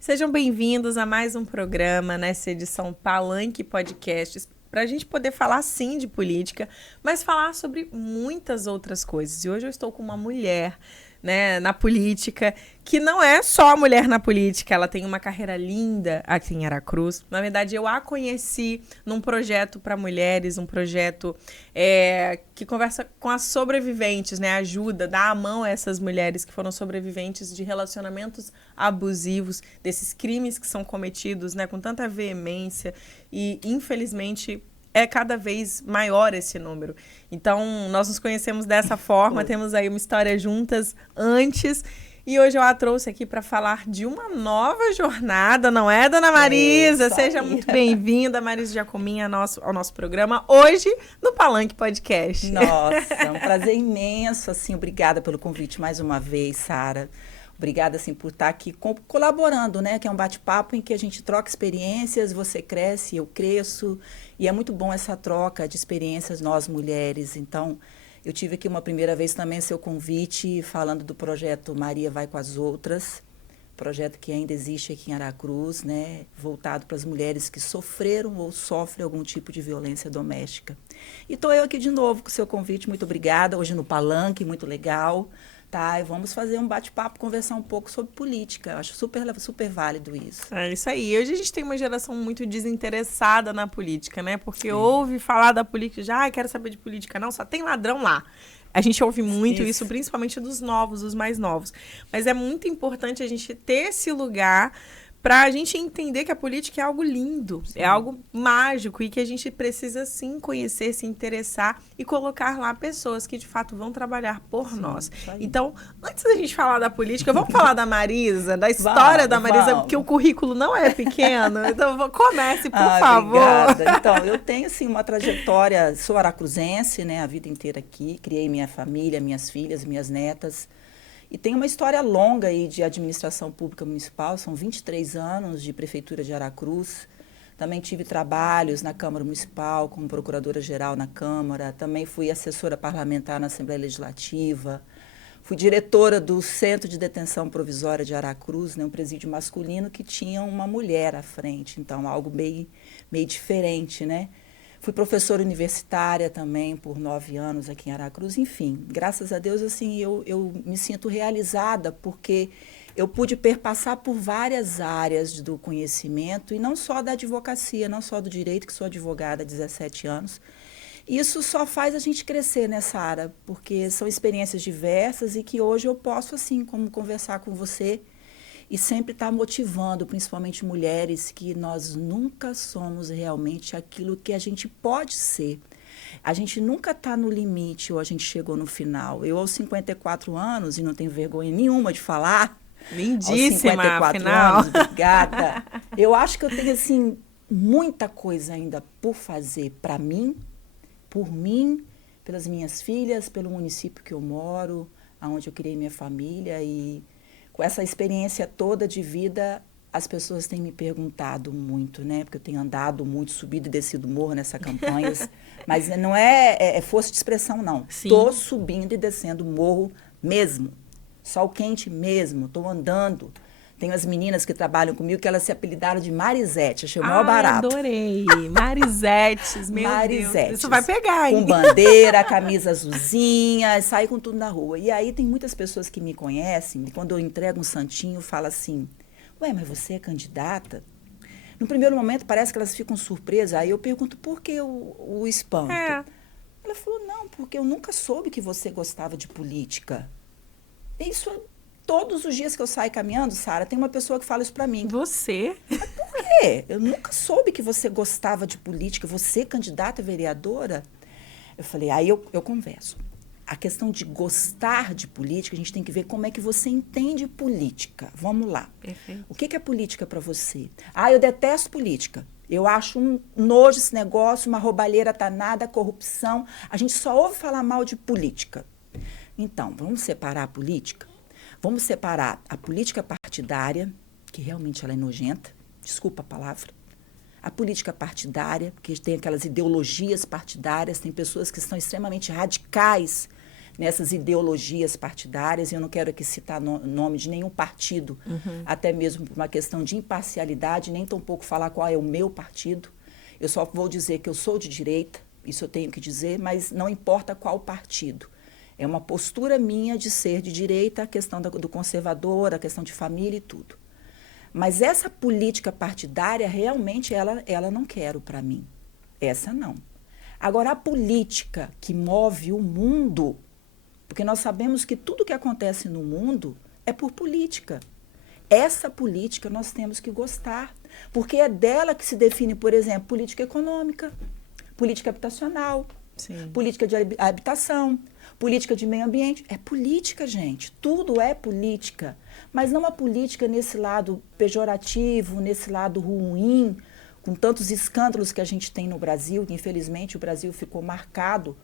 Sejam bem-vindos a mais um programa nessa edição Palanque Podcasts, para a gente poder falar sim de política, mas falar sobre muitas outras coisas. E hoje eu estou com uma mulher, né, na política, que não é só mulher na política, ela tem uma carreira linda aqui em Aracruz. Na verdade, eu a conheci num projeto para mulheres, um projeto que conversa com as sobreviventes, né, ajuda, dá a mão a essas mulheres que foram sobreviventes de relacionamentos abusivos, desses crimes que são cometidos, né, com tanta veemência e, infelizmente, é cada vez maior esse número. Então, nós nos conhecemos dessa forma, temos aí uma história juntas antes, e hoje eu a trouxe aqui para falar de uma nova jornada, não é, dona Marisa? Seja muito bem-vinda, Marisa Giacomin, ao nosso programa, hoje no Palanque Podcast. Nossa, é um prazer imenso, assim, obrigada pelo convite mais uma vez, Sara. Obrigada, assim, por estar aqui colaborando, né? Que é um bate-papo em que a gente troca experiências, você cresce, eu cresço. E é muito bom essa troca de experiências, nós mulheres. Então, eu tive aqui uma primeira vez também seu convite, falando do projeto Maria Vai com as Outras. Projeto que ainda existe aqui em Aracruz, né? Voltado para as mulheres que sofreram ou sofrem algum tipo de violência doméstica. E estou eu aqui de novo com o seu convite, muito obrigada. Hoje no Palanque, muito legal. Tá, e vamos fazer um bate-papo, conversar um pouco sobre política. Eu acho super válido isso. É isso aí. Hoje a gente tem uma geração muito desinteressada na política, né? Porque ouve falar da política, já quero saber de política. Não, só tem ladrão lá. A gente ouve muito isso, principalmente dos novos, dos mais novos. Mas é muito importante a gente ter esse lugar para a gente entender que a política é algo lindo, é algo mágico e que a gente precisa, sim, conhecer, se interessar e colocar lá pessoas que, de fato, vão trabalhar por nós. Então, antes da gente falar da política, vamos falar da Marisa, da história da Marisa, porque o currículo não é pequeno. Então, comece, por favor. Obrigada. Então, eu tenho, assim, uma trajetória, sou aracruzense, né, a vida inteira aqui, criei minha família, minhas filhas, minhas netas. E tem uma história longa aí de administração pública municipal, são 23 anos de prefeitura de Aracruz. Também tive trabalhos na Câmara Municipal, como procuradora-geral na Câmara. Também fui assessora parlamentar na Assembleia Legislativa. Fui diretora do Centro de Detenção Provisória de Aracruz, né, um presídio masculino que tinha uma mulher à frente. Então, algo meio diferente, né? Fui professora universitária também por 9 anos aqui em Aracruz. Enfim, graças a Deus, assim, eu me sinto realizada porque eu pude perpassar por várias áreas do conhecimento e não só da advocacia, não só do direito, que sou advogada há 17 anos. Isso só faz a gente crescer nessa área, porque são experiências diversas e que hoje eu posso, assim, como conversar com você e sempre estar motivando, principalmente mulheres, que nós nunca somos realmente aquilo que a gente pode ser. A gente nunca está no limite ou a gente chegou no final. Eu, aos 54 anos, e não tenho vergonha nenhuma de falar, lindíssima, aos 54 afinal. anos, obrigada. Eu acho que eu tenho, assim, muita coisa ainda por fazer para mim, por mim, pelas minhas filhas, pelo município que eu moro, onde eu criei minha família. E com essa experiência toda de vida, as pessoas têm me perguntado muito, né? Porque eu tenho andado muito, subido e descido morro nessa campanha. Mas não é força de expressão, não. Estou subindo e descendo morro mesmo. Sol quente mesmo. Estou andando. Tem as meninas que trabalham comigo que elas se apelidaram de Marisete. Achei o maior barato. Adorei. Marisetes, meu Marisetes. Deus. Isso vai pegar, hein? Com bandeira, camisa azulzinha, sair com tudo na rua. E aí tem muitas pessoas que me conhecem e quando eu entrego um santinho, fala assim, ué, mas você é candidata? No primeiro momento parece que elas ficam surpresas. Aí eu pergunto, por que o espanto? Ela falou, não, porque eu nunca soube que você gostava de política. Isso todos os dias que eu saio caminhando, Sara, tem uma pessoa que fala isso pra mim. Você? Mas por quê? Eu nunca soube que você gostava de política. Você, candidata a vereadora? Eu falei, aí eu converso. A questão de gostar de política, a gente tem que ver como é que você entende política. Vamos lá. Perfeito. O que é política para você? Eu detesto política. Eu acho um nojo esse negócio, uma roubalheira danada, corrupção. A gente só ouve falar mal de política. Então, vamos separar a política? Vamos separar a política partidária, que realmente ela é nojenta, desculpa a palavra, a política partidária, porque tem aquelas ideologias partidárias, tem pessoas que são extremamente radicais nessas ideologias partidárias. Eu não quero aqui citar nome de nenhum partido, até mesmo por uma questão de imparcialidade, nem tampouco falar qual é o meu partido. Eu só vou dizer que eu sou de direita, isso eu tenho que dizer, mas não importa qual partido. É uma postura minha de ser de direita, a questão do conservador, a questão de família e tudo. Mas essa política partidária, realmente, ela não quero para mim. Essa não. Agora, a política que move o mundo, porque nós sabemos que tudo que acontece no mundo é por política. Essa política nós temos que gostar, porque é dela que se define, por exemplo, política econômica, política habitacional, Sim. política de habitação, política de meio ambiente. É política, gente. Tudo é política. Mas não a política nesse lado pejorativo, nesse lado ruim, com tantos escândalos que a gente tem no Brasil, que infelizmente o Brasil ficou marcado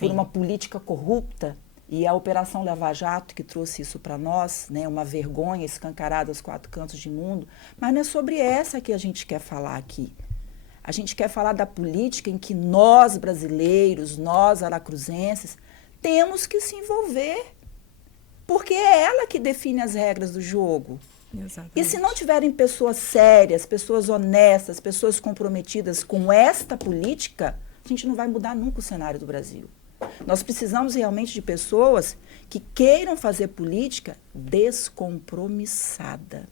por uma política corrupta. E a Operação Lava Jato, que trouxe isso para nós, né, uma vergonha escancarada aos 4 cantos do mundo. Mas não é sobre essa que a gente quer falar aqui. A gente quer falar da política em que nós, brasileiros, nós, aracruzenses, temos que se envolver. Porque é ela que define as regras do jogo. Exatamente. E se não tiverem pessoas sérias, pessoas honestas, pessoas comprometidas com esta política, a gente não vai mudar nunca o cenário do Brasil. Nós precisamos realmente de pessoas que queiram fazer política descompromissada.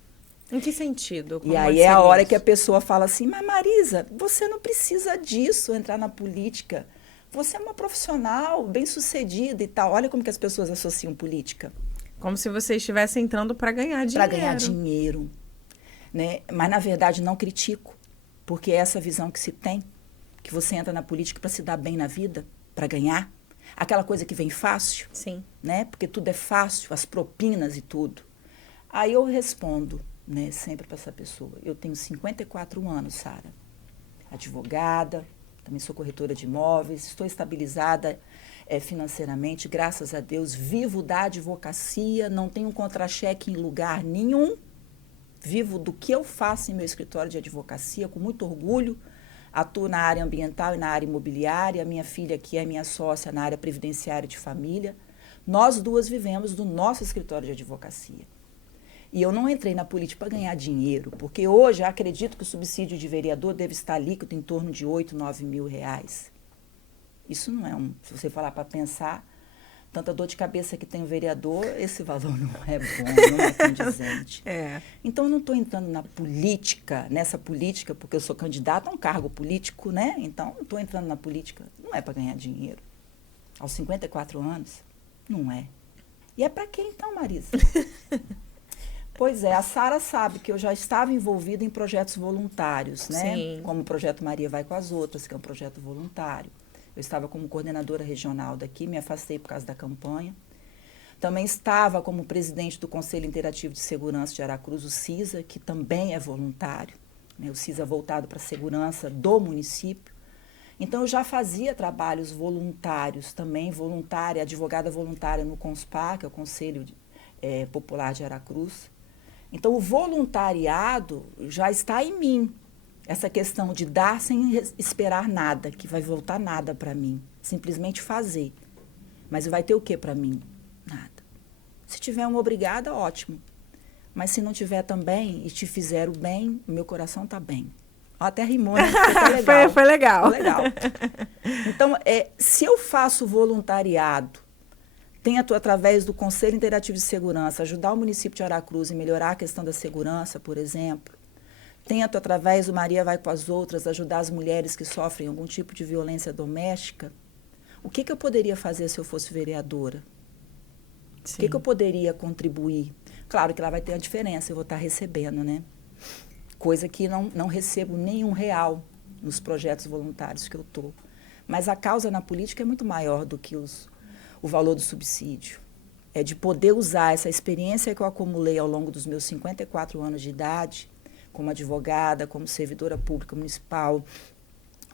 Em que sentido? Como E aí é a hora isso? que a pessoa fala assim, mas Marisa, você não precisa disso, entrar na política. Você é uma profissional bem-sucedida e tal. Olha como que as pessoas associam política. Como se você estivesse entrando para ganhar dinheiro. Para ganhar dinheiro. Né? Mas, na verdade, não critico. Porque é essa visão que se tem, que você entra na política para se dar bem na vida, para ganhar. Aquela coisa que vem fácil, Sim. né? Porque tudo é fácil, as propinas e tudo. Aí eu respondo, né, sempre para essa pessoa. Eu tenho 54 anos, Sara. Advogada, também sou corretora de imóveis, estou estabilizada financeiramente, graças a Deus. Vivo da advocacia, não tenho contra-cheque em lugar nenhum. Vivo do que eu faço em meu escritório de advocacia, com muito orgulho. Atuo na área ambiental e na área imobiliária. Minha filha, que é minha sócia na área previdenciária de família. Nós duas vivemos do nosso escritório de advocacia. E eu não entrei na política para ganhar dinheiro, porque hoje eu acredito que o subsídio de vereador deve estar líquido em torno de 8, 9 mil reais. Isso não é se você falar para pensar, tanta dor de cabeça que tem o vereador, esse valor não é bom, não é condizente. Então, eu não estou entrando na política, nessa política, porque eu sou candidata a um cargo político, né? Então, não estou entrando na política, não é para ganhar dinheiro. Aos 54 anos, não é. E é para quem então, Marisa? Pois é, a Sara sabe que eu já estava envolvida em projetos voluntários, né? Sim. Como o projeto Maria Vai com as Outras, que é um projeto voluntário. Eu estava como coordenadora regional daqui, me afastei por causa da campanha. Também estava como presidente do Conselho Interativo de Segurança de Aracruz, o CISA, que também é voluntário, né? O CISA voltado para a segurança do município. Então, eu já fazia trabalhos voluntários também, advogada voluntária no CONSPAR, que é o Conselho Popular de Aracruz. Então, o voluntariado já está em mim. Essa questão de dar sem esperar nada, que vai voltar nada para mim. Simplesmente fazer. Mas vai ter o que para mim? Nada. Se tiver uma obrigada, ótimo. Mas se não tiver também e te fizer o bem, o meu coração está bem. Até rimou, né? Foi legal. Foi legal. Então, se eu faço voluntariado, tento, através do Conselho Interativo de Segurança, ajudar o município de Aracruz em melhorar a questão da segurança, por exemplo. Tento, através do Maria Vai com as Outras, ajudar as mulheres que sofrem algum tipo de violência doméstica. O que eu poderia fazer se eu fosse vereadora? Sim. O que eu poderia contribuir? Claro que lá vai ter a diferença, eu vou estar recebendo, né? Coisa que não recebo nenhum real nos projetos voluntários que eu estou. Mas a causa na política é muito maior do que o valor do subsídio. É de poder usar essa experiência que eu acumulei ao longo dos meus 54 anos de idade, como advogada, como servidora pública municipal,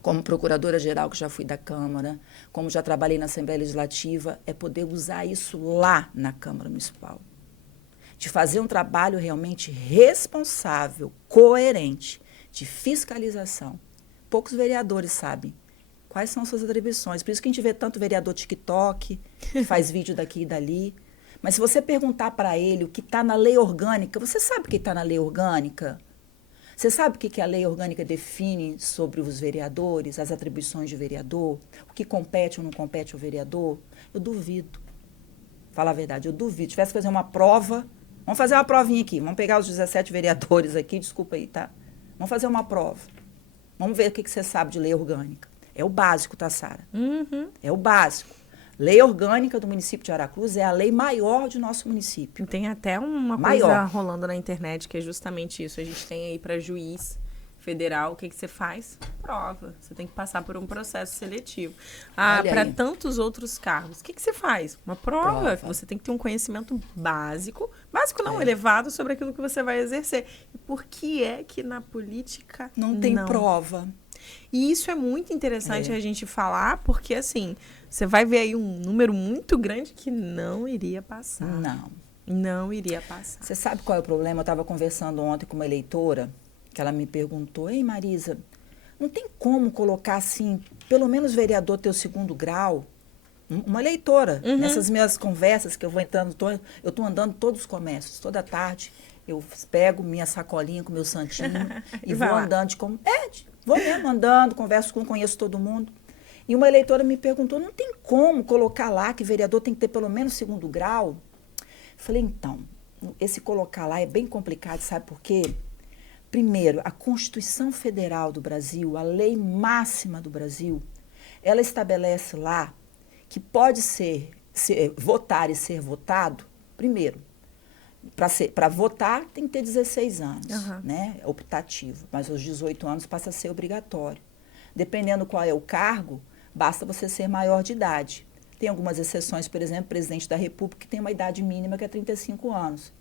como procuradora-geral, que já fui da Câmara, como já trabalhei na Assembleia Legislativa, é poder usar isso lá na Câmara Municipal. De fazer um trabalho realmente responsável, coerente, de fiscalização. Poucos vereadores sabem Quais são suas atribuições? Por isso que a gente vê tanto vereador TikTok, que faz vídeo daqui e dali. Mas se você perguntar para ele o que está na lei orgânica, você sabe o que está na lei orgânica? Você sabe o que a lei orgânica define sobre os vereadores, as atribuições de vereador, o que compete ou não compete ao vereador? Eu duvido. Falar a verdade, eu duvido. Se tivesse que fazer uma prova, vamos fazer uma provinha aqui, vamos pegar os 17 vereadores aqui, desculpa aí, tá? Vamos fazer uma prova. Vamos ver o que você sabe de lei orgânica. É o básico, tá, Sara? É o básico. Lei orgânica do município de Aracruz é a lei maior de nosso município. Tem até uma coisa rolando na internet que é justamente isso. A gente tem aí para juiz federal, o que você faz? Prova. Você tem que passar por um processo seletivo. Para tantos outros cargos, o que você faz? Uma prova. Você tem que ter um conhecimento básico não, elevado, sobre aquilo que você vai exercer. E por que é que na política não tem prova? E isso é muito interessante a gente falar, porque assim, você vai ver aí um número muito grande que não iria passar. Não iria passar. Você sabe qual é o problema? Eu estava conversando ontem com uma eleitora, que ela me perguntou: ei, Marisa, não tem como colocar assim, pelo menos vereador ter o 2º grau? Uma eleitora. Nessas minhas conversas que eu vou entrando, eu estou andando todos os comércios, toda tarde, eu pego minha sacolinha com meu santinho e vou andando vou mesmo andando, conheço todo mundo. E uma eleitora me perguntou: não tem como colocar lá que vereador tem que ter pelo menos 2º grau? Eu falei: então, esse colocar lá é bem complicado, sabe por quê? Primeiro, a Constituição Federal do Brasil, a lei máxima do Brasil, ela estabelece lá que pode votar e ser votado. Primeiro, para votar tem que ter 16 anos, né? É optativo, mas aos 18 anos passa a ser obrigatório. Dependendo qual é o cargo, basta você ser maior de idade. Tem algumas exceções, por exemplo, o presidente da República, que tem uma idade mínima que é 35 anos.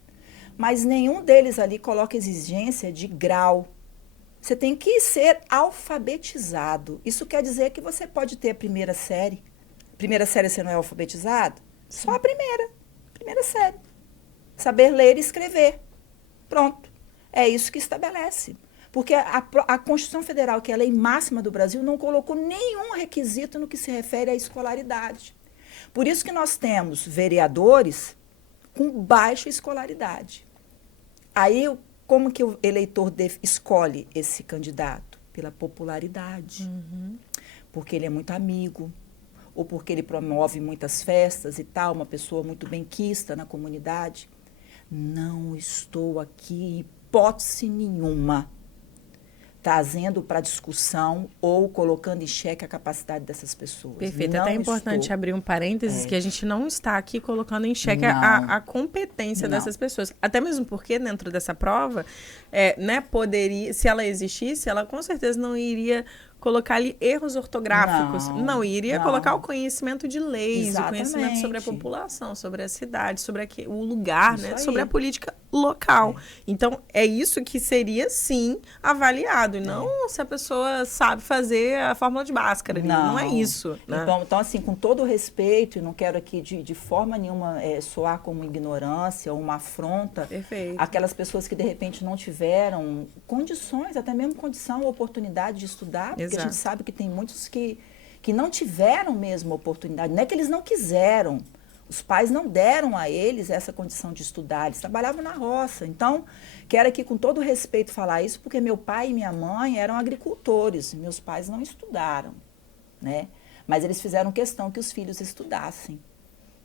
Mas nenhum deles ali coloca exigência de grau. Você tem que ser alfabetizado. Isso quer dizer que você pode ter a primeira série. Primeira série você não é alfabetizado? Sim. Só a primeira série. Saber ler e escrever. Pronto. É isso que estabelece. Porque a Constituição Federal, que é a lei máxima do Brasil, não colocou nenhum requisito no que se refere à escolaridade. Por isso que nós temos vereadores com baixa escolaridade. Aí, como que o eleitor escolhe esse candidato? Pela popularidade. Porque ele é muito amigo, ou porque ele promove muitas festas e tal, uma pessoa muito benquista na comunidade. Não estou aqui, hipótese nenhuma, trazendo para discussão ou colocando em xeque a capacidade dessas pessoas. Perfeito. É até importante abrir um parênteses que a gente não está aqui colocando em xeque a competência dessas pessoas. Até mesmo porque dentro dessa prova, né, poderia, se ela existisse, ela com certeza não iria colocar ali erros ortográficos. Não iria colocar o conhecimento de leis, o conhecimento sobre a população, sobre a cidade, sobre o lugar, né, sobre a política local. Então, é isso que seria, sim, avaliado. E não se a pessoa sabe fazer a fórmula de Bhaskara. Não é isso. Né? Então, assim, com todo o respeito, e não quero aqui de forma nenhuma soar como ignorância ou uma afronta, aquelas pessoas que, de repente, não tiveram condições, até mesmo condição ou oportunidade de estudar, porque a gente sabe que tem muitos que não tiveram mesmo oportunidade. Não é que eles não quiseram. Os pais não deram a eles essa condição de estudar. Eles trabalhavam na roça. Então, quero aqui com todo respeito falar isso, porque meu pai e minha mãe eram agricultores. Meus pais não estudaram, né? Mas eles fizeram questão que os filhos estudassem.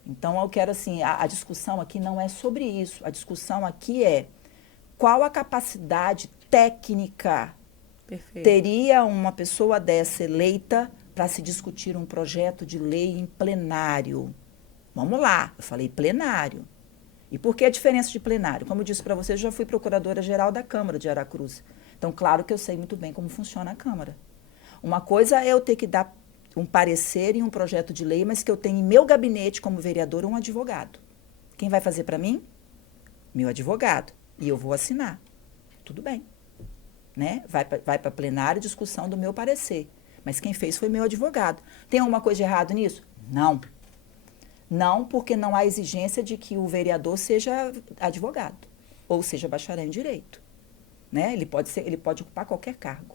Então, eu quero, assim, a discussão aqui não é sobre isso. A discussão aqui é qual a capacidade técnica teria uma pessoa dessa eleita para se discutir um projeto de lei em plenário. Vamos lá, eu falei plenário. E por que a diferença de plenário? Como eu disse para você, eu já fui procuradora-geral da Câmara de Aracruz. Então, claro que eu sei muito bem como funciona a Câmara. Uma coisa é eu ter que dar um parecer em um projeto de lei, mas que eu tenho em meu gabinete como vereador um advogado. Quem vai fazer para mim? Meu advogado. E eu vou assinar. Tudo bem. Né? Vai para plenário discussão do meu parecer. Mas quem fez foi meu advogado. Tem alguma coisa de errado nisso? Não. Não, porque não há exigência de que o vereador seja advogado ou seja bacharel em direito. Né? Ele pode ocupar qualquer cargo.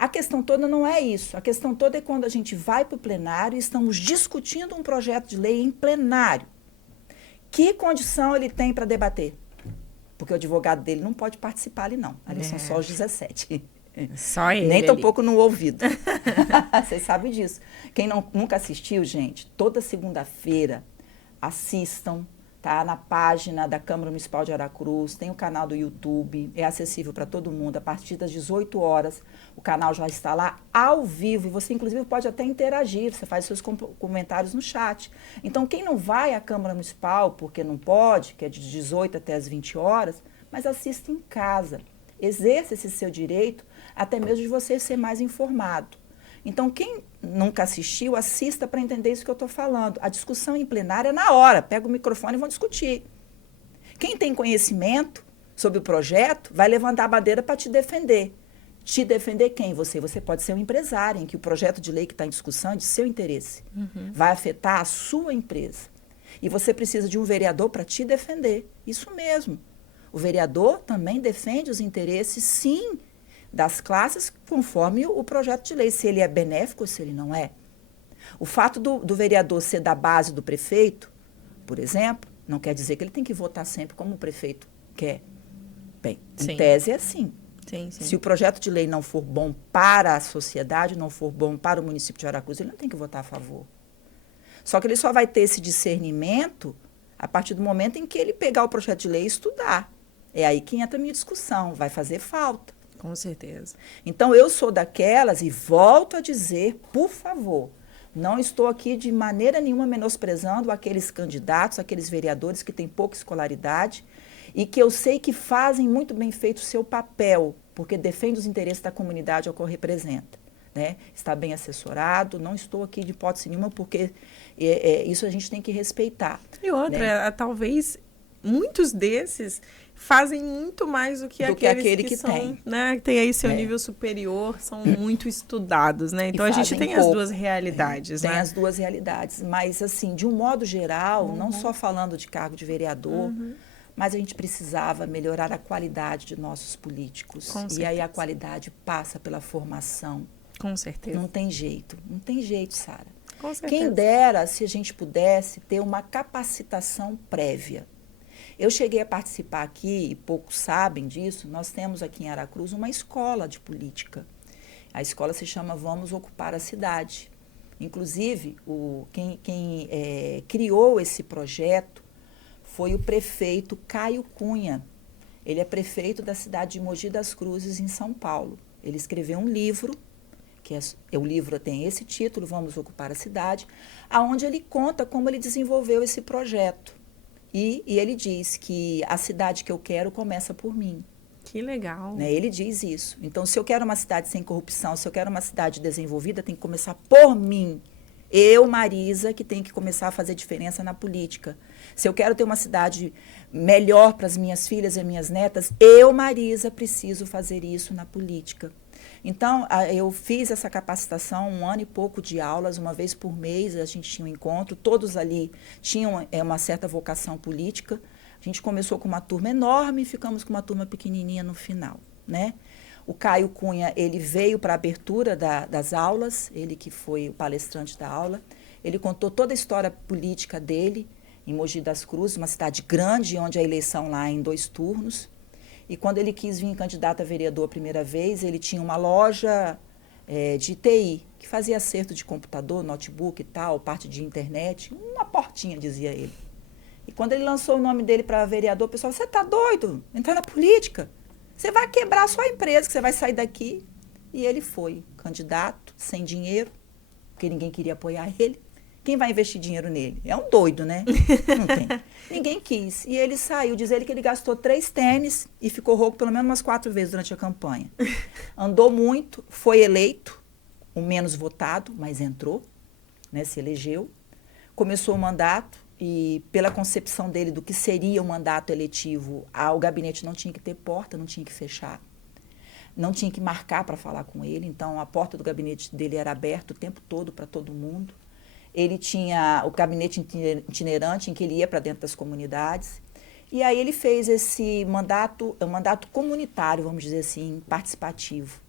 A questão toda não é isso. A questão toda é quando a gente vai para o plenário e estamos discutindo um projeto de lei em plenário. Que condição ele tem para debater? Porque o advogado dele não pode participar ali, não. Ali são só os 17. Só ele. Nem tampouco no ouvido. Vocês sabem disso. Quem nunca assistiu, gente, toda segunda-feira, assistam. Tá na página da Câmara Municipal de Aracruz, tem o canal do YouTube, é acessível para todo mundo. A partir das 18 horas, o canal já está lá ao vivo. E você, inclusive, pode até interagir, você faz seus comentários no chat. Então, quem não vai à Câmara Municipal, porque não pode, que é de 18 até as 20 horas, mas assista em casa. Exerça esse seu direito, até mesmo de você ser mais informado. Então, quem nunca assistiu, assista para entender isso que eu estou falando. A discussão em plenária é na hora. Pega o microfone e vão discutir. Quem tem conhecimento sobre o projeto vai levantar a bandeira para te defender. Te defender quem? Você. Você pode ser um empresário, em que o projeto de lei que está em discussão é de seu interesse. Vai afetar a sua empresa. E você precisa de um vereador para te defender. Isso mesmo. O vereador também defende os interesses, sim, das classes conforme o projeto de lei, se ele é benéfico ou se ele não é. O fato do vereador ser da base do prefeito, por exemplo, não quer dizer que ele tem que votar sempre como o prefeito quer. Bem, em tese é assim. Sim. Se o projeto de lei não for bom para a sociedade, não for bom para o município de Aracruz, ele não tem que votar a favor. Só que ele só vai ter esse discernimento a partir do momento em que ele pegar o projeto de lei e estudar. É aí que entra a minha discussão, vai fazer falta. Com certeza. Então, eu sou daquelas, e volto a dizer, por favor, não estou aqui de maneira nenhuma menosprezando aqueles candidatos, aqueles vereadores que têm pouca escolaridade e que eu sei que fazem muito bem feito o seu papel, porque defende os interesses da comunidade ao qual representa. Né? Está bem assessorado, não estou aqui de hipótese nenhuma, porque isso a gente tem que respeitar. E outra, né? Talvez muitos desses fazem muito mais do que aquele que são, tem. Né? Tem aí seu nível superior, são muito estudados, né? Então a gente tem as duas realidades, né? Tem as duas realidades, mas assim, de um modo geral, não só falando de cargo de vereador, mas a gente precisava melhorar a qualidade de nossos políticos. E aí a qualidade passa pela formação. Com certeza. Não tem jeito, Sara. Com certeza. Quem dera se a gente pudesse ter uma capacitação prévia. Eu cheguei a participar aqui, e poucos sabem disso, nós temos aqui em Aracruz uma escola de política. A escola se chama Vamos Ocupar a Cidade. Inclusive, quem criou esse projeto foi o prefeito Caio Cunha. Ele é prefeito da cidade de Mogi das Cruzes, em São Paulo. Ele escreveu um livro, o livro tem esse título, Vamos Ocupar a Cidade, onde ele conta como ele desenvolveu esse projeto. E ele diz que a cidade que eu quero começa por mim. Que legal. Né? Ele diz isso. Então, se eu quero uma cidade sem corrupção, se eu quero uma cidade desenvolvida, tem que começar por mim. Eu, Marisa, que tenho que começar a fazer diferença na política. Se eu quero ter uma cidade melhor para as minhas filhas e minhas netas, eu, Marisa, preciso fazer isso na política. Então, eu fiz essa capacitação, 1 ano e pouco de aulas, uma vez por mês a gente tinha um encontro, todos ali tinham uma certa vocação política. A gente começou com uma turma enorme e ficamos com uma turma pequenininha no final, né? O Caio Cunha, ele veio para a abertura das aulas, ele que foi o palestrante da aula, ele contou toda a história política dele em Mogi das Cruzes, uma cidade grande, onde a eleição lá é em 2 turnos. E quando ele quis vir candidato a vereador a primeira vez, ele tinha uma loja de TI, que fazia acerto de computador, notebook e tal, parte de internet, uma portinha, dizia ele. E quando ele lançou o nome dele para vereador, o pessoal, você está doido? Entrar na política? Você vai quebrar a sua empresa, que você vai sair daqui. E ele foi candidato, sem dinheiro, porque ninguém queria apoiar ele. Quem vai investir dinheiro nele? É um doido, né? Não tem. Ninguém quis. E ele saiu, diz ele que ele gastou 3 tênis e ficou rouco pelo menos umas 4 vezes durante a campanha. Andou muito, foi eleito, o menos votado, mas entrou, né, se elegeu. Começou o mandato e, pela concepção dele do que seria o mandato eletivo, o gabinete não tinha que ter porta, não tinha que fechar. Não tinha que marcar para falar com ele, então a porta do gabinete dele era aberta o tempo todo para todo mundo. Ele tinha o gabinete itinerante em que ele ia para dentro das comunidades. E aí ele fez esse mandato, um mandato comunitário, vamos dizer assim, participativo.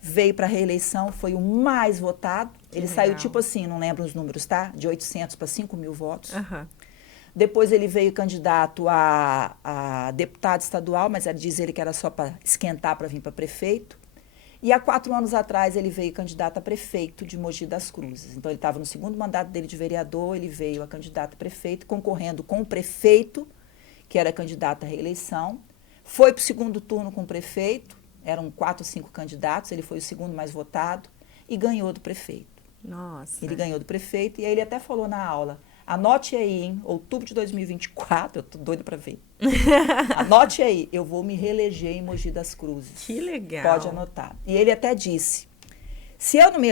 veio para a reeleição, foi o mais votado. Ele legal. saiu tipo assim, não lembro os números, tá? De 800 para 5 mil votos. Uhum. Depois ele veio candidato a deputado estadual, mas diz ele que era só para esquentar para vir para prefeito. E há 4 anos atrás ele veio candidato a prefeito de Mogi das Cruzes. Então ele estava no segundo mandato dele de vereador, ele veio a candidato a prefeito, concorrendo com o prefeito, que era candidato à reeleição. Foi para o segundo turno com o prefeito, eram 4 ou 5 candidatos, ele foi o segundo mais votado e ganhou do prefeito. Nossa. Ele ganhou do prefeito e aí ele até falou na aula, anote aí, em outubro de 2024, eu tô doida para ver. Anote aí, eu vou me reeleger em Mogi das Cruzes. Que legal. Pode anotar. E ele até disse, se eu não me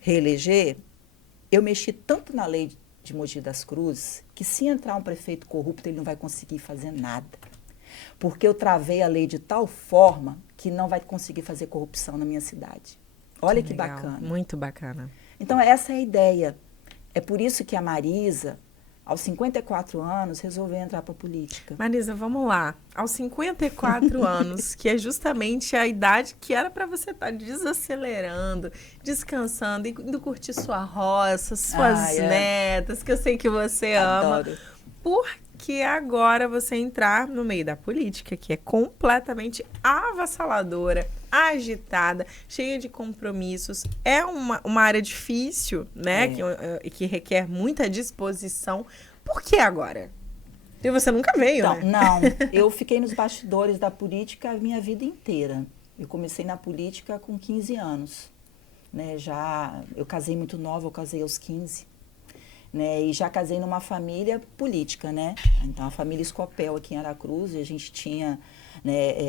reeleger, eu mexi tanto na lei de Mogi das Cruzes, que se entrar um prefeito corrupto, ele não vai conseguir fazer nada. Porque eu travei a lei de tal forma que não vai conseguir fazer corrupção na minha cidade. Olha que bacana. Muito bacana. Então, essa é a ideia. É por isso que a Marisa, aos 54 anos, resolveu entrar para a política. Marisa, vamos lá. Aos 54 anos, que é justamente a idade que era para você estar desacelerando, descansando, indo curtir sua roça, suas netas, que eu sei que você Adoro. ama. Por que agora você entrar no meio da política, que é completamente avassaladora, agitada, cheia de compromissos, é uma área difícil, né? Que requer muita disposição. Por que agora? E você nunca veio, Então, né? Não, eu fiquei nos bastidores da política a minha vida inteira. Eu comecei na política com 15 anos. Né? Eu casei muito nova, eu casei aos 15. Né, e já casei numa família política, né? Então, a família Escopel aqui em Aracruz, e a gente tinha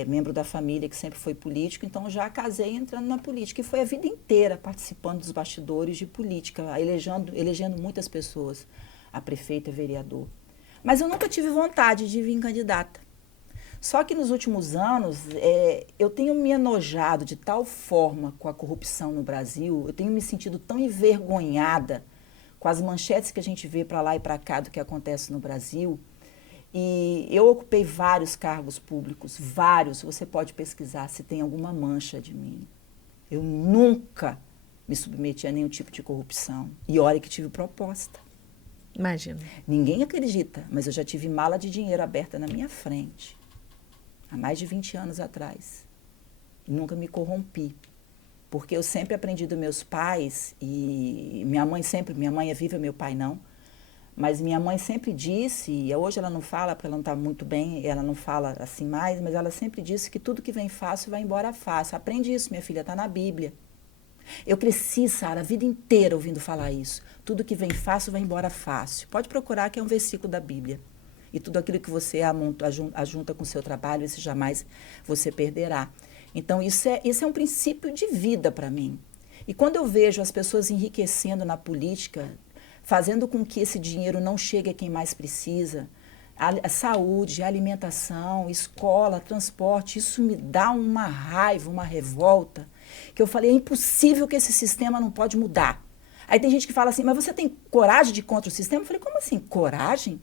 membro da família que sempre foi político, então já casei entrando na política. E foi a vida inteira participando dos bastidores de política, elegendo muitas pessoas, a prefeita, a vereador. Mas eu nunca tive vontade de vir candidata. Só que nos últimos anos, eu tenho me enojado de tal forma com a corrupção no Brasil, eu tenho me sentido tão envergonhada com as manchetes que a gente vê para lá e para cá do que acontece no Brasil. E eu ocupei vários cargos públicos, vários. Você pode pesquisar se tem alguma mancha de mim. Eu nunca me submeti a nenhum tipo de corrupção. E olha que tive proposta. Imagina. Ninguém acredita, mas eu já tive mala de dinheiro aberta na minha frente. Há mais de 20 anos atrás. E nunca me corrompi. Porque eu sempre aprendi dos meus pais, e minha mãe é viva, meu pai não, mas minha mãe sempre disse, e hoje ela não fala, porque ela não está muito bem, ela não fala assim mais, mas ela sempre disse que tudo que vem fácil vai embora fácil. Aprende isso, minha filha, está na Bíblia. Eu cresci, Sara, a vida inteira ouvindo falar isso. Tudo que vem fácil vai embora fácil. Pode procurar, que é um versículo da Bíblia. E tudo aquilo que você ajunta com o seu trabalho, esse jamais você perderá. Então, isso é um princípio de vida para mim. E quando eu vejo as pessoas enriquecendo na política, fazendo com que esse dinheiro não chegue a quem mais precisa, a saúde, a alimentação, escola, transporte, isso me dá uma raiva, uma revolta, que eu falei, é impossível que esse sistema não pode mudar. Aí tem gente que fala assim, mas você tem coragem de ir contra o sistema? Eu falei, como assim, coragem?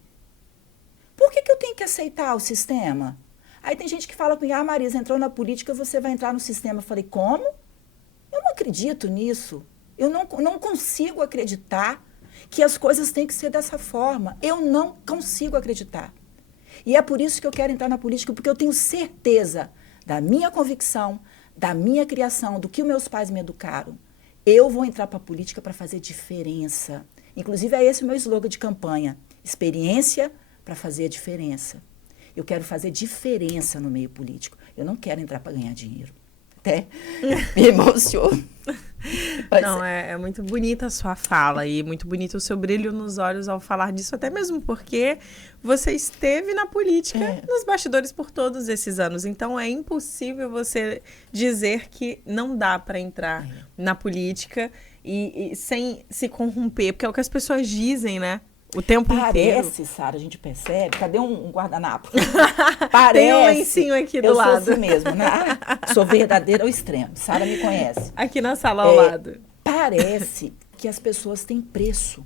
Por que eu tenho que aceitar o sistema? Aí tem gente que fala comigo, Marisa, entrou na política, você vai entrar no sistema. Eu falei, como? Eu não acredito nisso. Eu não consigo acreditar que as coisas têm que ser dessa forma. Eu não consigo acreditar. E é por isso que eu quero entrar na política, porque eu tenho certeza da minha convicção, da minha criação, do que meus pais me educaram. Eu vou entrar para a política para fazer diferença. Inclusive, é esse o meu slogan de campanha. Experiência para fazer a diferença. Eu quero fazer diferença no meio político. Eu não quero entrar para ganhar dinheiro. Até me emociono. Não, é muito bonita a sua fala e muito bonito o seu brilho nos olhos ao falar disso, até mesmo porque você esteve na política, nos bastidores por todos esses anos. Então, é impossível você dizer que não dá para entrar na política e sem se corromper, porque é o que as pessoas dizem, né? O tempo inteiro. Parece, Sara, a gente percebe. Cadê um guardanapo? Parece. Tem um lencinho aqui do lado. Eu sou assim mesmo, né? Sou verdadeira ao extremo. Sara me conhece. Aqui na sala ao lado. Parece que as pessoas têm preço.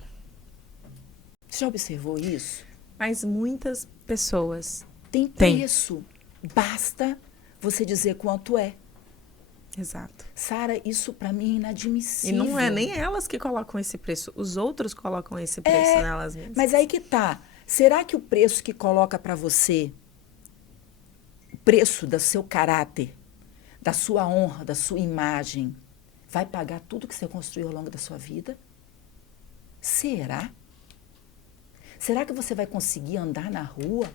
Você já observou isso? Mas muitas pessoas têm preço. Basta você dizer quanto é. Exato. Sara, isso para mim é inadmissível. E não é nem elas que colocam esse preço, os outros colocam esse preço nelas mesmas. Mas aí que tá. Será que o preço que coloca para você, o preço do seu caráter, da sua honra, da sua imagem, vai pagar tudo que você construiu ao longo da sua vida? Será? Será que você vai conseguir andar na rua?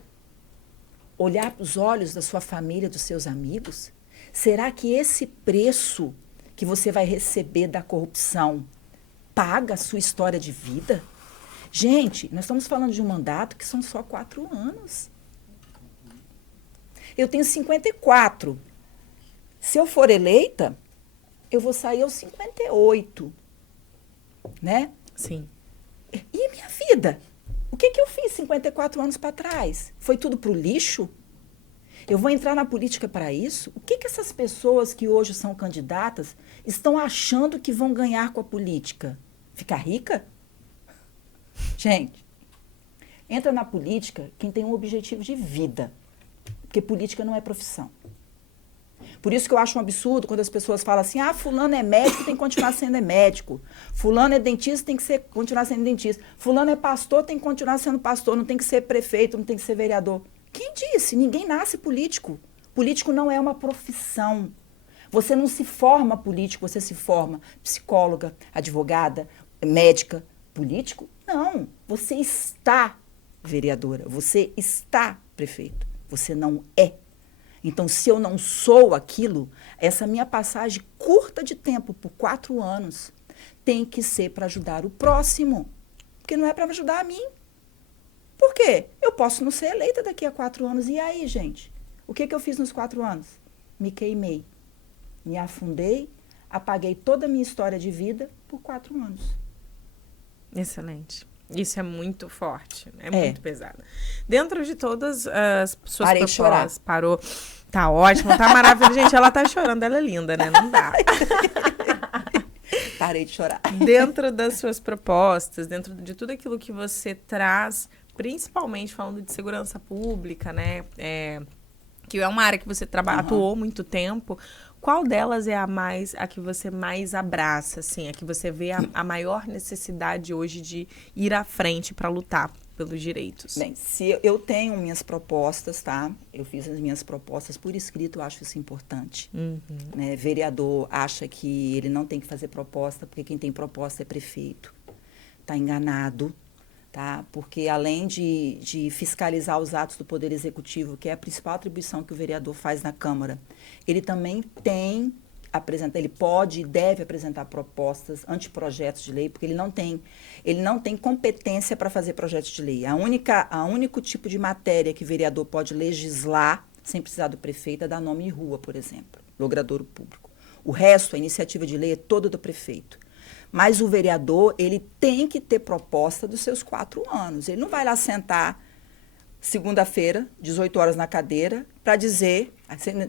Olhar para os olhos da sua família, dos seus amigos? Será que esse preço que você vai receber da corrupção paga a sua história de vida? Gente, nós estamos falando de um mandato que são só 4 anos. Eu tenho 54. Se eu for eleita, eu vou sair aos 58. Né? Sim. E a minha vida? O que eu fiz 54 anos para trás? Foi tudo para o lixo? Eu vou entrar na política para isso? O que essas pessoas que hoje são candidatas estão achando que vão ganhar com a política? Ficar rica? Gente, entra na política quem tem um objetivo de vida. Porque política não é profissão. Por isso que eu acho um absurdo quando as pessoas falam assim, fulano é médico, tem que continuar sendo médico. Fulano é dentista, tem que continuar sendo dentista. Fulano é pastor, tem que continuar sendo pastor. Não tem que ser prefeito, não tem que ser vereador. Quem disse? Ninguém nasce político. Político não é uma profissão. Você não se forma político, você se forma psicóloga, advogada, médica. Político? Não. Você está vereadora, você está prefeito. Você não é. Então, se eu não sou aquilo, essa minha passagem curta de tempo, por 4 anos, tem que ser para ajudar o próximo. Porque não é para ajudar a mim. Por quê? Eu posso não ser eleita daqui a 4 anos. E aí, gente? O que eu fiz nos 4 anos? Me queimei. Me afundei, apaguei toda a minha história de vida por 4 anos. Excelente. Isso é muito forte, é muito pesado. Dentro de todas as suas Parei de chorar. Parou. Tá ótimo, tá maravilhoso. Gente, ela tá chorando, ela é linda, né? Não dá. Parei de chorar. Dentro das suas propostas, dentro de tudo aquilo que você traz, principalmente falando de segurança pública, né? Que é uma área que você atuou muito tempo. Qual delas é a que você mais abraça, assim, a que você vê a maior necessidade hoje de ir à frente para lutar pelos direitos? Bem, se eu tenho minhas propostas, tá? Eu fiz as minhas propostas por escrito, eu acho isso importante. Né? Vereador acha que ele não tem que fazer proposta, porque quem tem proposta é prefeito. Está enganado. Tá? Porque além de fiscalizar os atos do Poder Executivo, que é a principal atribuição que o vereador faz na Câmara, ele também ele pode e deve apresentar propostas, anteprojetos de lei, porque ele não tem competência para fazer projetos de lei. A único tipo de matéria que o vereador pode legislar, sem precisar do prefeito, é dar nome em rua, por exemplo, logradouro público. O resto, a iniciativa de lei é toda do prefeito. Mas o vereador, ele tem que ter proposta dos seus 4 anos. Ele não vai lá sentar segunda-feira, 18 horas na cadeira, para dizer...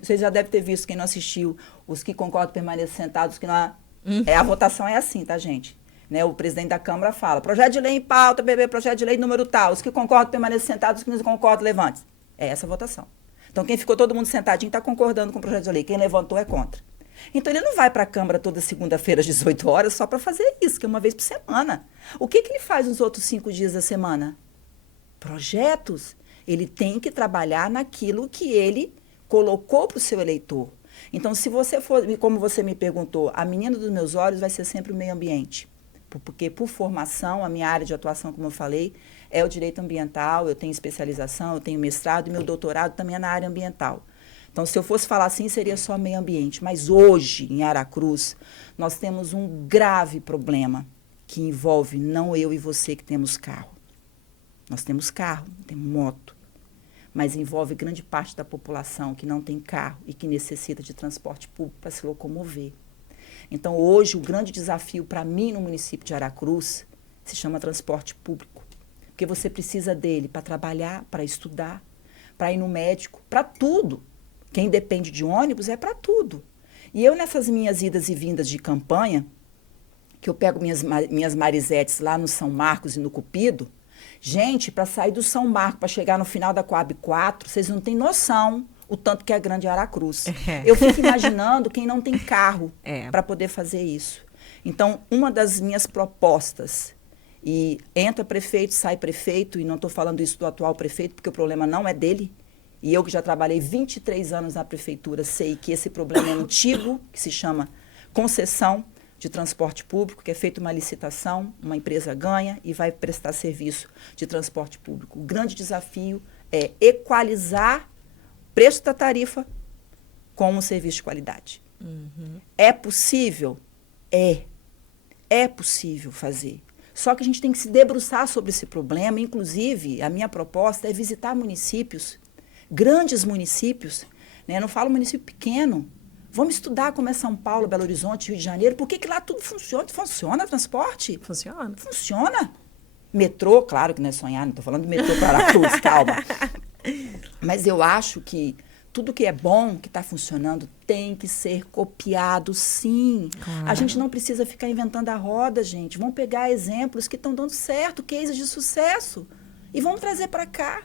Você já deve ter visto, quem não assistiu, os que concordam permaneçam sentados, os que não... a votação é assim, tá, gente? Né, o presidente da Câmara fala, projeto de lei em pauta, projeto de lei número tal, os que concordam permaneçam sentados, os que não concordam, levante. É essa a votação. Então, quem ficou todo mundo sentadinho está concordando com o projeto de lei. Quem levantou é contra. Então, ele não vai para a Câmara toda segunda-feira às 18 horas só para fazer isso, que é uma vez por semana. O que ele faz nos outros 5 dias da semana? Projetos. Ele tem que trabalhar naquilo que ele colocou para o seu eleitor. Então, se você for, como você me perguntou, a menina dos meus olhos vai ser sempre o meio ambiente. Porque, por formação, a minha área de atuação, como eu falei, é o direito ambiental, eu tenho especialização, eu tenho mestrado e meu doutorado também é na área ambiental. Então, se eu fosse falar assim, seria só meio ambiente. Mas hoje, em Aracruz, nós temos um grave problema que envolve não eu e você que temos carro. Nós temos carro, temos moto. Mas envolve grande parte da população que não tem carro e que necessita de transporte público para se locomover. Então, hoje, o grande desafio para mim no município de Aracruz se chama transporte público. Porque você precisa dele para trabalhar, para estudar, para ir no médico, para tudo. Quem depende de ônibus é para tudo. E eu, nessas minhas idas e vindas de campanha, que eu pego minhas marisetes lá no São Marcos e no Cupido, gente, para sair do São Marcos, para chegar no final da Coab 4, vocês não têm noção o tanto que é grande Aracruz. Eu fico imaginando quem não tem carro para poder fazer isso. Então, uma das minhas propostas, e entra prefeito, sai prefeito, e não estou falando isso do atual prefeito, porque o problema não é dele, e eu que já trabalhei 23 anos na prefeitura, sei que esse problema é antigo, que se chama concessão de transporte público, que é feita uma licitação, uma empresa ganha e vai prestar serviço de transporte público. O grande desafio é equalizar o preço da tarifa com um serviço de qualidade. É possível? É possível fazer. Só que a gente tem que se debruçar sobre esse problema. Inclusive, a minha proposta é visitar municípios, grandes municípios, né? Eu não falo município pequeno. Vamos estudar como é São Paulo, Belo Horizonte, Rio de Janeiro. Por que lá tudo funciona? Funciona transporte? Funciona. Funciona. Metrô, claro que não é sonhar, não estou falando do metrô para Aracruz, calma. Mas eu acho que tudo que é bom, que está funcionando, tem que ser copiado, sim. Claro. A gente não precisa ficar inventando a roda, gente. Vamos pegar exemplos que estão dando certo, cases de sucesso, e vamos trazer para cá.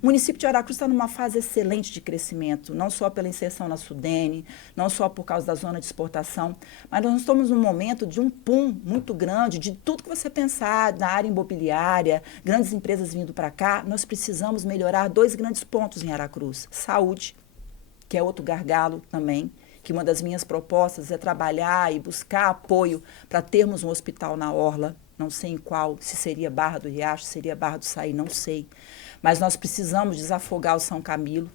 O município de Aracruz está numa fase excelente de crescimento, não só pela inserção na Sudene, não só por causa da zona de exportação, mas nós estamos num momento de um boom muito grande, de tudo que você pensar, na área imobiliária, grandes empresas vindo para cá. Nós precisamos melhorar 2 grandes pontos em Aracruz. Saúde, que é outro gargalo também, que uma das minhas propostas é trabalhar e buscar apoio para termos um hospital na Orla, não sei em qual, se seria Barra do Riacho, seria Barra do Saí, não sei. Mas nós precisamos desafogar o São Camilo.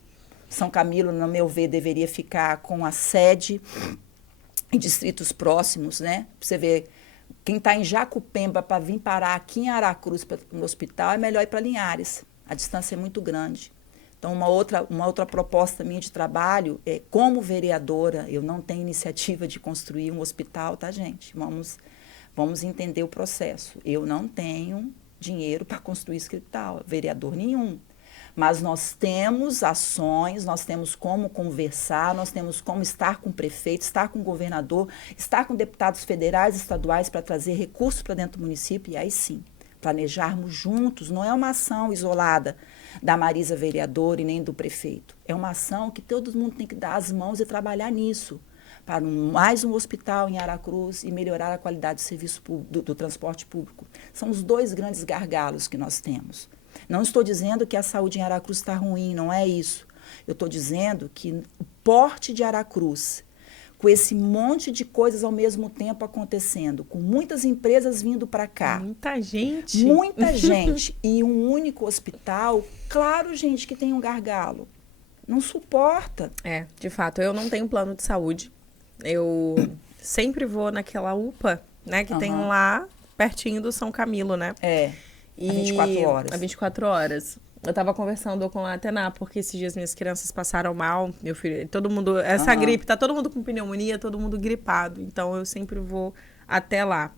São Camilo, no meu ver, deveria ficar com a sede em distritos próximos, né? Você vê, quem está em Jacupemba para vir parar aqui em Aracruz no hospital, é melhor ir para Linhares. A distância é muito grande. Então, uma outra proposta minha de trabalho é, como vereadora, eu não tenho iniciativa de construir um hospital, tá, gente? Vamos entender o processo. Eu não tenho dinheiro para construir hospital, vereador nenhum. Mas nós temos ações, nós temos como conversar, nós temos como estar com o prefeito, estar com o governador, estar com deputados federais e estaduais para trazer recursos para dentro do município, e aí sim, planejarmos juntos. Não é uma ação isolada da Marisa vereadora e nem do prefeito. É uma ação que todo mundo tem que dar as mãos e trabalhar nisso, para mais um hospital em Aracruz e melhorar a qualidade do serviço do transporte público. São os 2 grandes gargalos que nós temos. Não estou dizendo que a saúde em Aracruz está ruim, não é isso. Eu estou dizendo que o porte de Aracruz, com esse monte de coisas ao mesmo tempo acontecendo, com muitas empresas vindo para cá. Muita gente. Muita gente. E um único hospital, claro, gente, que tem um gargalo. Não suporta. De fato, eu não tenho plano de saúde. Eu sempre vou naquela UPA, né, que tem lá pertinho do São Camilo, né? A 24 horas. A 24 horas. Eu tava conversando com a Atena, porque esses dias minhas crianças passaram mal, meu filho, todo mundo, essa gripe, tá todo mundo com pneumonia, todo mundo gripado, então eu sempre vou até lá.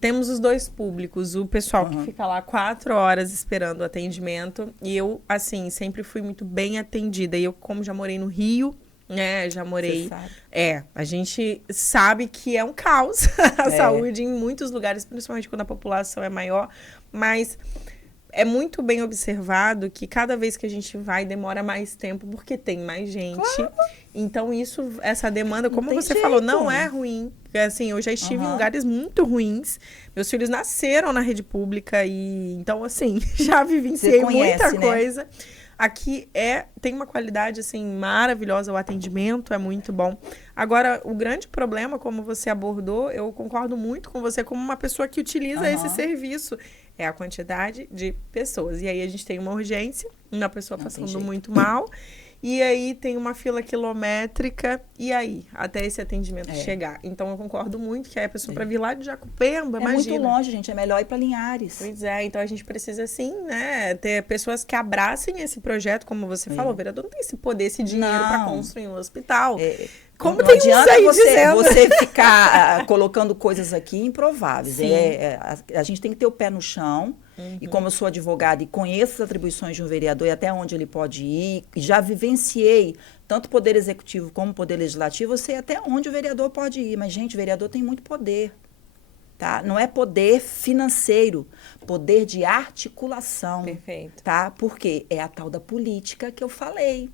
Temos os 2 públicos, o pessoal que fica lá 4 horas esperando o atendimento, e eu, assim, sempre fui muito bem atendida, e eu, como já morei no Rio, né, já morei... Você sabe. A gente sabe que é um caos a saúde em muitos lugares, principalmente quando a população é maior, mas é muito bem observado que cada vez que a gente vai, demora mais tempo, porque tem mais gente. Claro. Então, essa demanda, como você falou, não é ruim. Porque, assim, eu já estive em lugares muito ruins. Meus filhos nasceram na rede pública e, então, assim, já vivenciei muita coisa. Aqui tem uma qualidade, assim, maravilhosa, o atendimento é muito bom. Agora, o grande problema, como você abordou, eu concordo muito com você, como uma pessoa que utiliza esse serviço, é a quantidade de pessoas. E aí a gente tem uma urgência, uma pessoa passando muito mal, e aí tem uma fila quilométrica, e aí, até esse atendimento chegar. Então, eu concordo muito que aí a pessoa para vir lá de Jacupemba, imagina. É muito longe, gente, é melhor ir para Linhares. Pois é, então a gente precisa, sim, né, ter pessoas que abracem esse projeto, como você falou, o vereador não tem esse poder, esse dinheiro para construir um hospital. Como não tem adianta você ficar colocando coisas aqui improváveis. A gente tem que ter o pé no chão. E como eu sou advogada e conheço as atribuições de um vereador e até onde ele pode ir, e já vivenciei tanto o Poder Executivo como o Poder Legislativo, eu sei até onde o vereador pode ir. Mas, gente, o vereador tem muito poder. tá? Não é poder financeiro, poder de articulação. Perfeito. Tá? Porque é a tal da política que eu falei.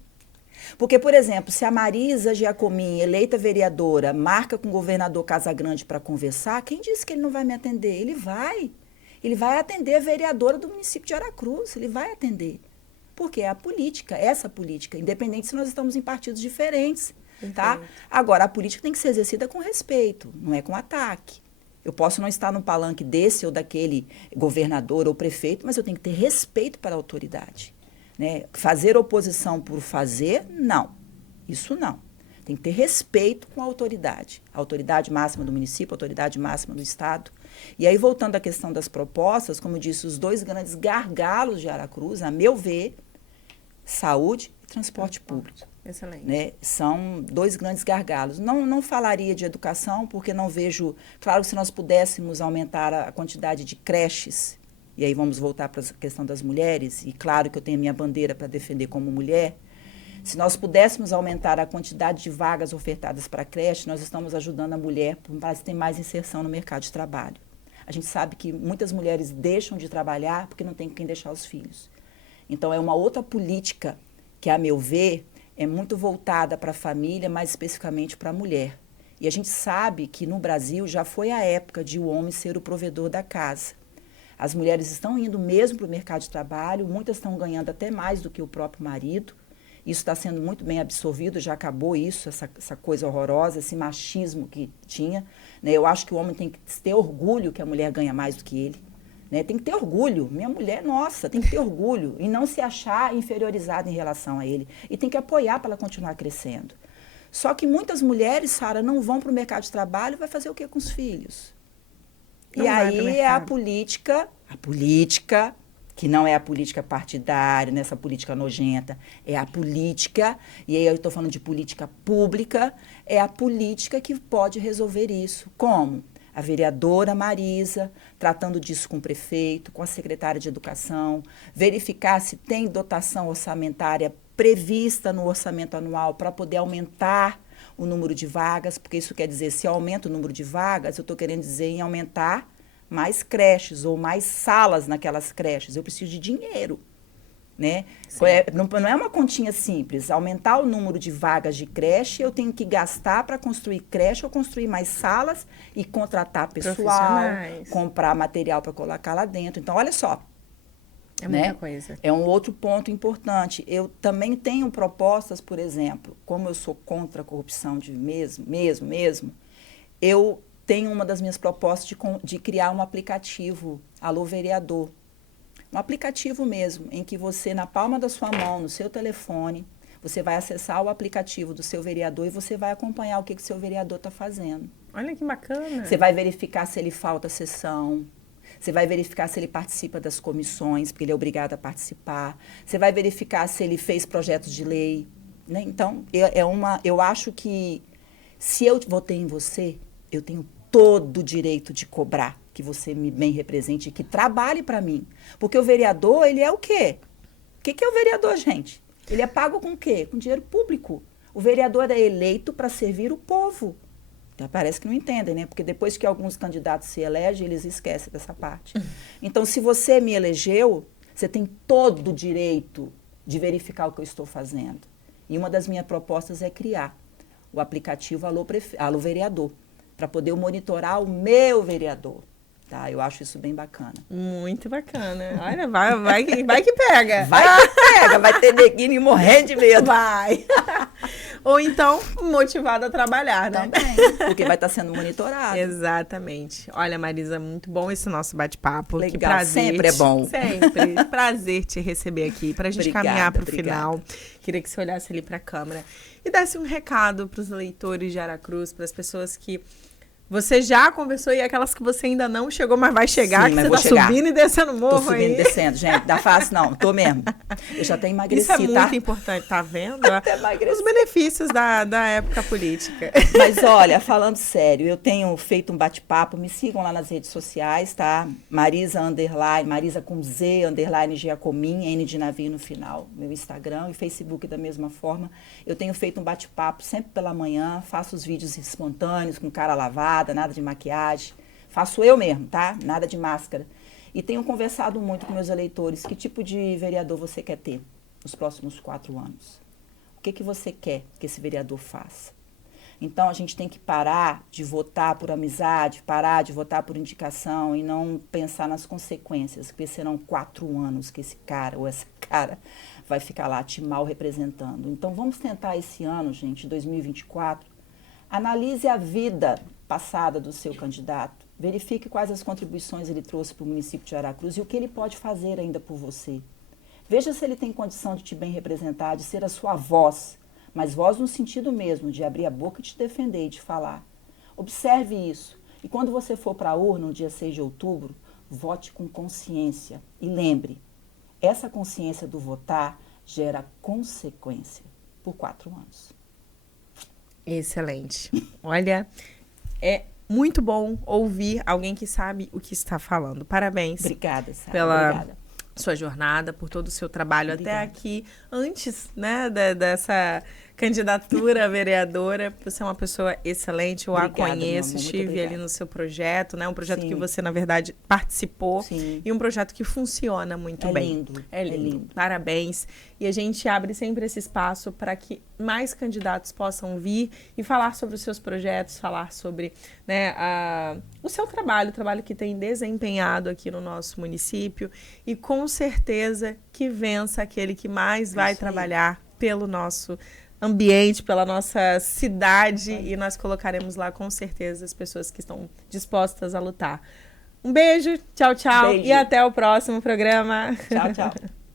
Porque, por exemplo, se a Marisa Giacomin, eleita vereadora, marca com o governador Casagrande para conversar, quem disse que ele não vai me atender? Ele vai. Ele vai atender a vereadora do município de Aracruz, ele vai atender. Porque é a política, essa política, independente se nós estamos em partidos diferentes. Tá? Agora, a política tem que ser exercida com respeito, não é com ataque. Eu posso não estar num palanque desse ou daquele governador ou prefeito, mas eu tenho que ter respeito para a autoridade. Né? Fazer oposição por fazer, não. Isso não. Tem que ter respeito com a autoridade máxima do município, a autoridade máxima do Estado. E aí, voltando à questão das propostas, como eu disse, os dois grandes gargalos de Aracruz, a meu ver, saúde e transporte público. Excelente. Né? São dois grandes gargalos. Não falaria de educação, porque não vejo... Claro que se nós pudéssemos aumentar a quantidade de creches, e aí vamos voltar para a questão das mulheres, e claro que eu tenho a minha bandeira para defender como mulher, se nós pudéssemos aumentar a quantidade de vagas ofertadas para a creche, nós estamos ajudando a mulher para ter mais inserção no mercado de trabalho. A gente sabe que muitas mulheres deixam de trabalhar porque não tem quem deixar os filhos. Então, é uma outra política que, a meu ver, é muito voltada para a família, mais especificamente para a mulher. E a gente sabe que no Brasil já foi a época de o homem ser o provedor da casa. As mulheres estão indo mesmo para o mercado de trabalho, muitas estão ganhando até mais do que o próprio marido. Isso está sendo muito bem absorvido, já acabou isso, essa coisa horrorosa, esse machismo que tinha. Né? Eu acho que o homem tem que ter orgulho que a mulher ganha mais do que ele. Né? Tem que ter orgulho. Minha mulher, nossa, tem que ter orgulho. E não se achar inferiorizada em relação a ele. E tem que apoiar para ela continuar crescendo. Só que muitas mulheres, Sara, não vão para o mercado de trabalho e vai fazer o quê com os filhos? Não e vai aí é a política, que não é a política partidária, nessa política nojenta, é a política, e aí eu estou falando de política pública, é a política que pode resolver isso. Como? A vereadora Marisa, tratando disso com o prefeito, com a secretária de Educação, verificar se tem dotação orçamentária prevista no orçamento anual para poder aumentar o número de vagas, porque isso quer dizer, se aumenta o número de vagas, eu estou querendo dizer em aumentar mais creches ou mais salas naquelas creches. Eu preciso de dinheiro. Né? Não é uma continha simples. Aumentar o número de vagas de creche, eu tenho que gastar para construir creche ou construir mais salas e contratar pessoal, comprar material para colocar lá dentro. Então, olha só. É muita coisa. É um outro ponto importante. Eu também tenho propostas, por exemplo, como eu sou contra a corrupção mesmo, eu tenho uma das minhas propostas de criar um aplicativo, Alô Vereador. Um aplicativo mesmo, em que você, na palma da sua mão, no seu telefone, você vai acessar o aplicativo do seu vereador e você vai acompanhar o que o seu vereador está fazendo. Olha que bacana. Você vai verificar se ele falta sessão. Você vai verificar se ele participa das comissões, porque ele é obrigado a participar. Você vai verificar se ele fez projetos de lei. Né? Então, eu acho que se eu votei em você, eu tenho todo o direito de cobrar que você me bem represente e que trabalhe para mim. Porque o vereador, ele é o quê? O que é o vereador, gente? Ele é pago com o quê? Com dinheiro público. O vereador é eleito para servir o povo. Então, parece que não entendem, né? Porque depois que alguns candidatos se elegem, eles esquecem dessa parte. Então, se você me elegeu, você tem todo o direito de verificar o que eu estou fazendo. E uma das minhas propostas é criar o aplicativo Alô Vereador, para poder monitorar o meu vereador. Tá, eu acho isso bem bacana. Muito bacana. Olha, vai que pega. Vai que pega, vai ter neguinho morrendo de medo. Vai. Ou então, motivado a trabalhar, né? Também, porque vai estar sendo monitorado. Exatamente. Olha, Marisa, muito bom esse nosso bate-papo. Legal, que prazer. sempre é bom. Sempre. Prazer te receber aqui, pra gente caminhar pro final. Queria que você olhasse ali pra câmera e desse um recado pros leitores de Aracruz, pras pessoas que você já conversou e aquelas que você ainda não chegou, mas vai chegar, sim, que você tá subindo e descendo o morro. Tô subindo e descendo, gente. Dá fácil, não. Tô mesmo. Eu já até emagreci, isso é muito importante, tá vendo? Os benefícios da época política. Mas olha, falando sério, eu tenho feito um bate-papo, me sigam lá nas redes sociais, tá? Marisa com Z, Giacomin, N de navio no final, meu Instagram e Facebook da mesma forma. Eu tenho feito um bate-papo sempre pela manhã, faço os vídeos espontâneos, com cara lavada, nada de maquiagem, Faço eu mesmo, tá? Nada de máscara. E tenho conversado muito com meus eleitores, que tipo de vereador você quer ter nos próximos 4 anos? O que você quer que esse vereador faça? Então, a gente tem que parar de votar por amizade, parar de votar por indicação e não pensar nas consequências, porque serão 4 anos que esse cara ou essa cara vai ficar lá te mal representando. Então, vamos tentar esse ano, gente, 2024, analise a vida passada do seu candidato, verifique quais as contribuições ele trouxe para o município de Aracruz e o que ele pode fazer ainda por você. Veja se ele tem condição de te bem representar, de ser a sua voz, mas voz no sentido mesmo, de abrir a boca e te defender e de falar. Observe isso. E quando você for para a urna, no dia 6 de outubro, vote com consciência. E lembre, essa consciência do votar gera consequência por 4 anos. Excelente. Olha, é muito bom ouvir alguém que sabe o que está falando. Parabéns. Obrigada, Sara. Pela Obrigada. Sua jornada, por todo o seu trabalho Obrigada. até aqui, antes, né, dessa candidatura vereadora. Você é uma pessoa excelente, eu Obrigada, a conheço, meu amor, estive muito ali no seu projeto, né, um projeto Sim. que você, na verdade, participou. Sim. E um projeto que funciona muito bem. Lindo. É lindo. Parabéns. E a gente abre sempre esse espaço para que mais candidatos possam vir e falar sobre os seus projetos, falar sobre, né, o seu trabalho, o trabalho que tem desempenhado aqui no nosso município. E com certeza que vença aquele que mais vai trabalhar pelo nosso ambiente, pela nossa cidade. E nós colocaremos lá com certeza as pessoas que estão dispostas a lutar. Um beijo, tchau, tchau. Beijo. E até o próximo programa. Tchau, tchau.